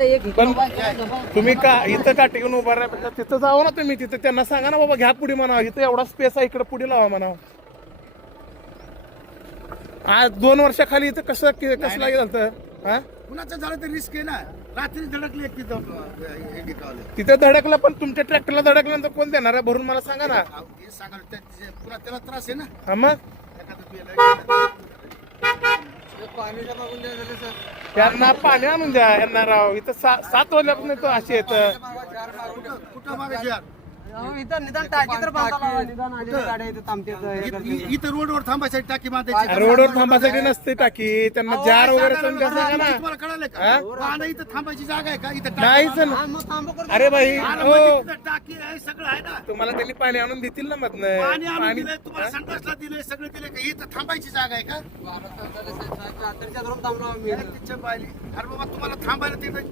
पण तुम्ही का इथं काठी घेऊन उभा राहण्यापेक्षा तिथं जावं ना तुम्ही तिथं त्यांना सांगा ना बाबा घ्या पुढे म्हणा इथं एवढा स्पेस आहे इकडे पुढे लावा म्हणा आज दोन वर्षाखाली इथं कसं कसं लागेल हा? कुणाचं झालं तर रिस्क आहे ना? रात्री धडकले एक तिथं. तिथं धडकलं पण तुमच्या ट्रॅक्टरला धडकल्यानंतर कोण देणार आहे? भरून मला सांगा ना. पुन्हा त्याला त्रास आहे ना? हा मग? त्यांना पाणी आणून द्या यांना राव. इथं सात वाजल्यापासून असे येत कुठं यार इथं निदान टाकी तर बांधायला निदान आलेल्या गाड्या इथं थांबतात हे इ- करतात. इ- इथं रोडवर थांबायसाठी टाकी बांधायची. रोडवर थांबासाठी नसते टाकी. त्यांना जार वगैरे समजा सांगा ना तुम्हाला कळालं? का? इथं थांबायची जागा आहे का? इथं टाकी हा, मग थांबा. अरे भाई हो. म्हणजे तिथं टाकी आहे सगळं आहे ना. तुम्हाला त्यांनी पाणी आणून देतील ना पाणी आणून पाणी दिलंय तुम्हाला संडासला दिलंय सगळं दिलंय का? इथं थांबायची जागा आहे का? बारा तासाला सातच्या आतरच्या धरून थांबलो आम्ही. अरे तिच्या बायली. अरे बाबा तुम्हाला थांबायला तिथं